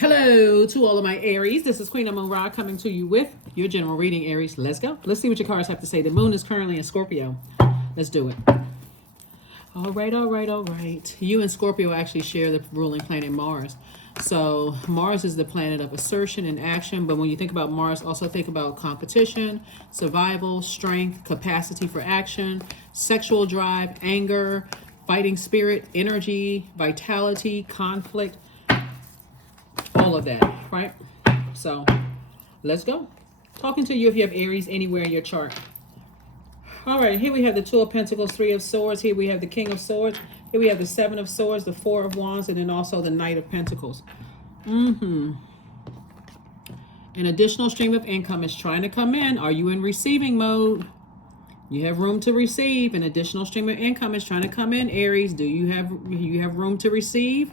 Hello to all of my Aries. This is Queen Amun Ra coming to you with your general reading, Aries. Let's go. Let's see what your cards have to say. The moon is currently in Scorpio. Let's do it. All right, all right, all right. You and Scorpio actually share the ruling planet Mars. So Mars is the planet of assertion and action. But when you think about Mars, also think about competition, survival, strength, capacity for action, sexual drive, anger, fighting spirit, energy, vitality, conflict, all of that, right? So let's go. Talking to you if you have Aries anywhere in your chart. All right, here we have the Two of Pentacles, Three of Swords. Here we have the King of Swords. Here we have the Seven of Swords, the Four of Wands, and then also the Knight of Pentacles. An additional stream of income is trying to come in. Are you in receiving mode? You have room to receive. An additional stream of income is trying to come in, Aries. Do you have room to receive?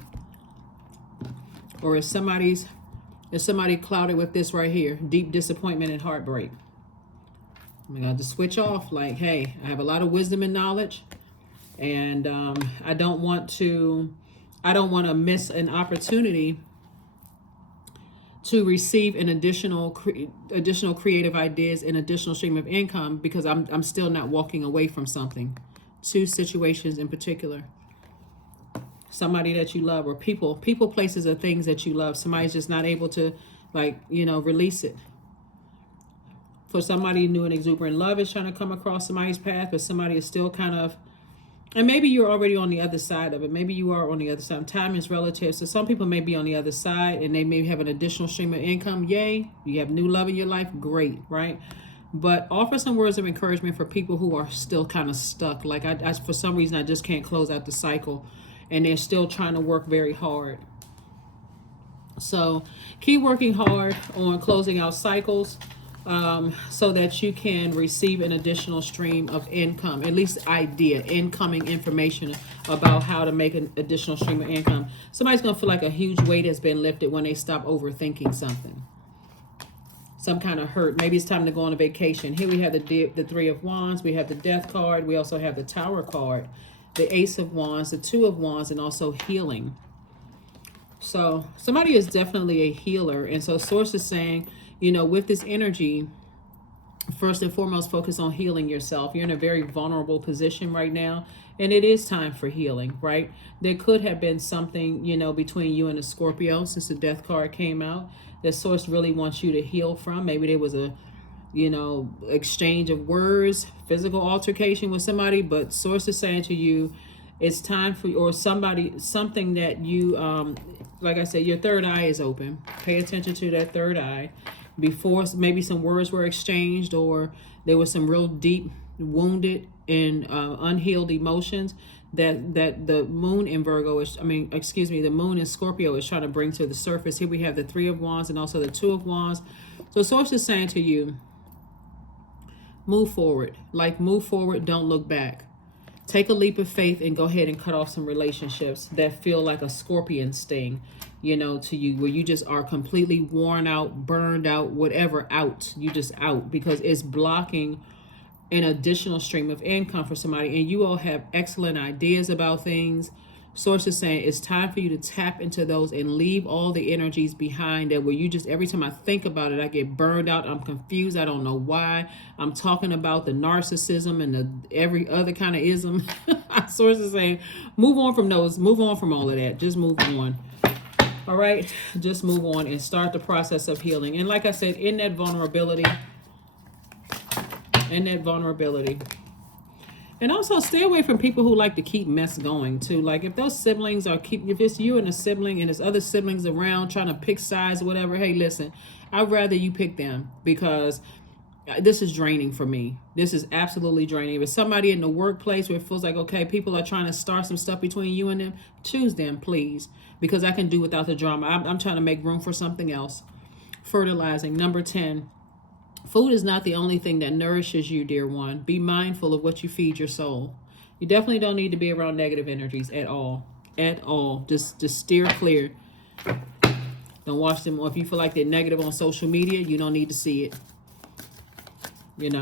Or is somebody clouded with this right here? Deep disappointment and heartbreak. I'm going to switch off like, hey, I have a lot of wisdom and knowledge. And I don't want to miss an opportunity to receive an additional creative ideas and additional stream of income because I'm still not walking away from something. Two situations in particular. Somebody that you love, or people, places, or things that you love. Somebody's just not able to, release it. For somebody new and exuberant love is trying to come across somebody's path, but somebody is still kind of, and maybe you're already on the other side of it. Maybe you are on the other side. Time is relative. So some people may be on the other side and they may have an additional stream of income. Yay. You have new love in your life. Great. Right. But offer some words of encouragement for people who are still kind of stuck. Like I for some reason, I just can't close out the cycle. And they're still trying to work very hard. So keep working hard on closing out cycles so that you can receive an additional stream of income, at least incoming information about how to make an additional stream of income. Somebody's going to feel like a huge weight has been lifted when they stop overthinking something. Some kind of hurt. Maybe it's time to go on a vacation. Here we have the Three of Wands. We have the Death card. We also have the Tower card. The Ace of Wands, the Two of Wands, and also healing. So somebody is definitely a healer. And so Source is saying, with this energy, first and foremost, focus on healing yourself. You're in a very vulnerable position right now. And it is time for healing, right? There could have been something, between you and a Scorpio since the Death card came out that Source really wants you to heal from. Maybe there was a exchange of words, physical altercation with somebody, but Source is saying to you, it's time for, or something that you, like I said, your third eye is open. Pay attention to that third eye. Before, maybe some words were exchanged, or there was some real deep, wounded and unhealed emotions that the moon in Virgo is, the moon in Scorpio is trying to bring to the surface. Here we have the Three of Wands and also the Two of Wands. So Source is saying to you, move forward. Move forward, don't look back. Take a leap of faith and go ahead and cut off some relationships that feel like a scorpion sting, to you, where you just are completely worn out, burned out, whatever, out. You just out because it's blocking an additional stream of income for somebody. And you all have excellent ideas about things. Source is saying it's time for you to tap into those and leave all the energies behind that where you just, every time I think about it, I get burned out. I'm confused. I don't know why. I'm talking about the narcissism and the every other kind of ism. Source is saying move on from those. Move on from all of that. Just move on. All right. Just move on and start the process of healing. And like I said, in that vulnerability. And also stay away from people who like to keep mess going too. Like if those siblings if it's you and a sibling and there's other siblings around trying to pick sides or whatever, hey, listen, I'd rather you pick them because this is draining for me. This is absolutely draining. If somebody in the workplace where it feels like, okay, people are trying to start some stuff between you and them, choose them, please, because I can do without the drama. I'm trying to make room for something else. Fertilizing. Number 10. Food is not the only thing that nourishes you, dear one. Be mindful of what you feed your soul. You definitely don't need to be around negative energies at all. At all. Just steer clear. Don't watch them. Or if you feel like they're negative on social media, you don't need to see it. And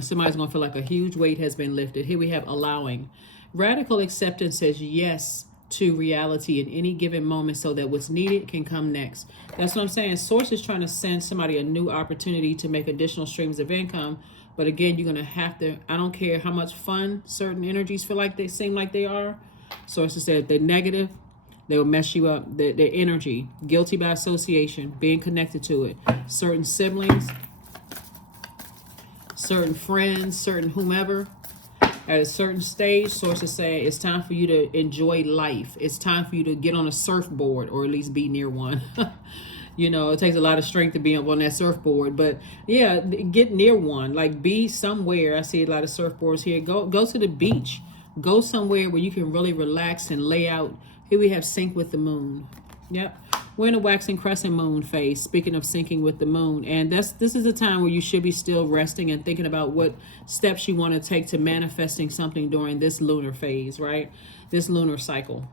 somebody's going to feel like a huge weight has been lifted. Here we have allowing. Radical acceptance says yes to reality in any given moment so that what's needed can come next. That's what I'm saying. Source is trying to send somebody a new opportunity to make additional streams of income. But again, you're going to have to, I don't care how much fun certain energies feel like they seem like they are. Sources said they're negative, they will mess you up. Their energy, guilty by association, being connected to it. Certain siblings, certain friends, certain whomever. At a certain stage, sources say it's time for you to enjoy life. It's time for you to get on a surfboard, or at least be near one. You know, it takes a lot of strength to be up on that surfboard. But yeah, get near one. Like, be somewhere. I see a lot of surfboards here. Go to the beach. Go somewhere where you can really relax and lay out. Here we have sync with the moon. Yep. We're in a waxing crescent moon phase, speaking of syncing with the moon. And this is a time where you should be still resting and thinking about what steps you want to take to manifesting something during this lunar phase, right? This lunar cycle.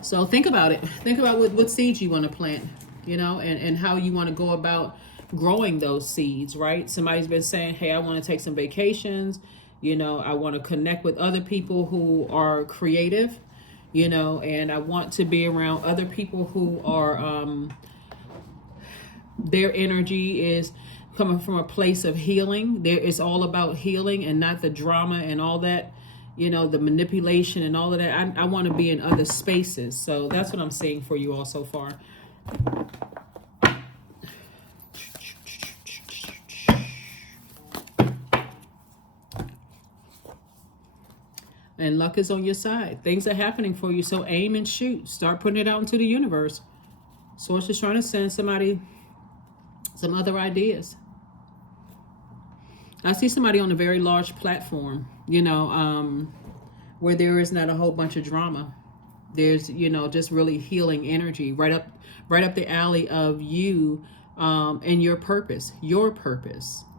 So think about it. Think about what seeds you want to plant, you know, and how you want to go about growing those seeds, right? Somebody's been saying, hey, I want to take some vacations. You know, I want to connect with other people who are creative, you know, and I want to be around other people who are, their energy is coming from a place of healing. It's all about healing and not the drama and all that, you know, the manipulation and all of that. I want to be in other spaces. So that's what I'm seeing for you all so far. And luck is on your side. Things are happening for you. So aim and shoot. Start putting it out into the universe. Source is trying to send somebody some other ideas. I see somebody on a very large platform, you know, where there is not a whole bunch of drama. There's, you know, just really healing energy right up the alley of you and your purpose,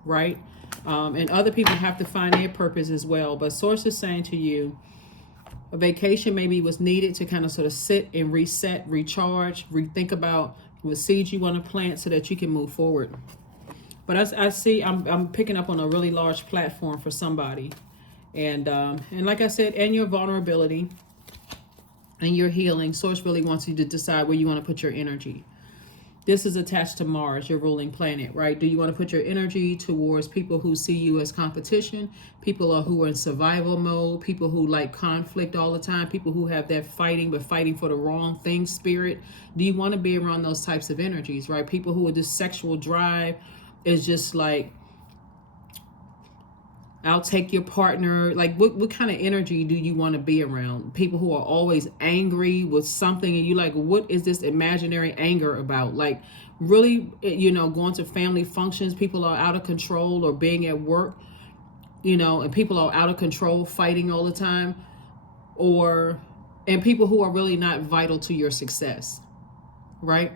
right? And other people have to find their purpose as well. But source is saying to you, a vacation maybe was needed to kind of sort of sit and reset, recharge, rethink about what seeds you want to plant so that you can move forward. But I see, I'm picking up on a really large platform for somebody. And like I said, and your vulnerability and your healing, source really wants you to decide where you want to put your energy. This is attached to Mars, your ruling planet, right? Do you want to put your energy towards people who see you as competition, people who are in survival mode, people who like conflict all the time, people who have that fighting but fighting for the wrong thing spirit? Do you want to be around those types of energies, right? People who are just sexual drive is just like, I'll take your partner. Like, what kind of energy do you want to be around? People who are always angry with something and you like, what is this imaginary anger about? Like, really, you know, going to family functions, people are out of control, or being at work, you know, and people are out of control, fighting all the time, and people who are really not vital to your success, right?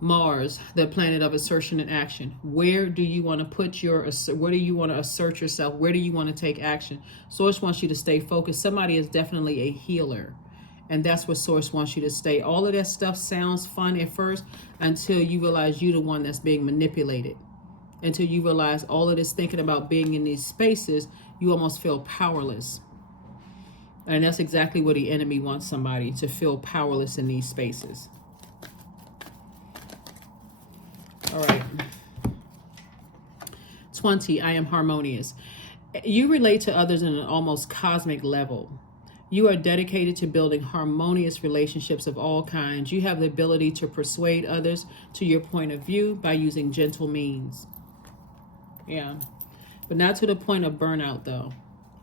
Mars, the planet of assertion and action. Where do you want to put where do you want to assert yourself? Where do you want to take action? Source wants you to stay focused. Somebody is definitely a healer. And that's what Source wants you to stay. All of that stuff sounds fun at first until you realize you're the one that's being manipulated. Until you realize all of this thinking about being in these spaces, you almost feel powerless. And that's exactly what the enemy wants somebody to feel, powerless in these spaces. All right. 20, I am harmonious. You relate to others on an almost cosmic level. You are dedicated to building harmonious relationships of all kinds. You have the ability to persuade others to your point of view by using gentle means. Yeah. But not to the point of burnout, though.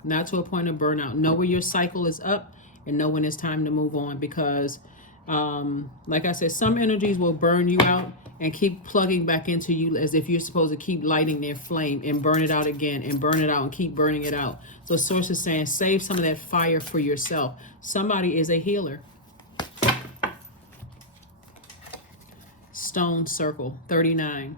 Not to a point of burnout. Know when your cycle is up and know when it's time to move on, because like I said, some energies will burn you out and keep plugging back into you as if you're supposed to keep lighting their flame and burn it out again and burn it out and keep burning it out. So Source is saying, save some of that fire for yourself. Somebody is a healer. Stone circle, 39.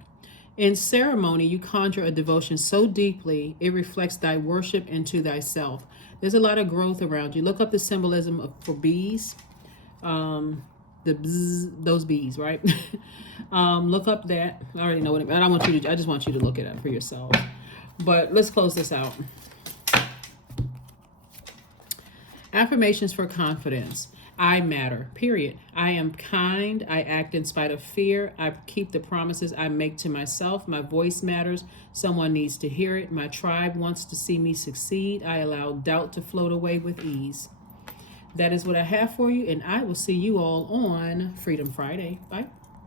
In ceremony, you conjure a devotion so deeply, it reflects thy worship into thyself. There's a lot of growth around you. Look up the symbolism for bees. Those bees, right? Look up that. I already know what it, I just want you to look it up for yourself. But let's close this out. Affirmations for confidence. I matter, period. I am kind. I act in spite of fear. I keep the promises I make to myself. My voice matters. Someone needs to hear it. My tribe wants to see me succeed. I allow doubt to float away with ease. That is what I have for you, and I will see you all on Freedom Friday. Bye.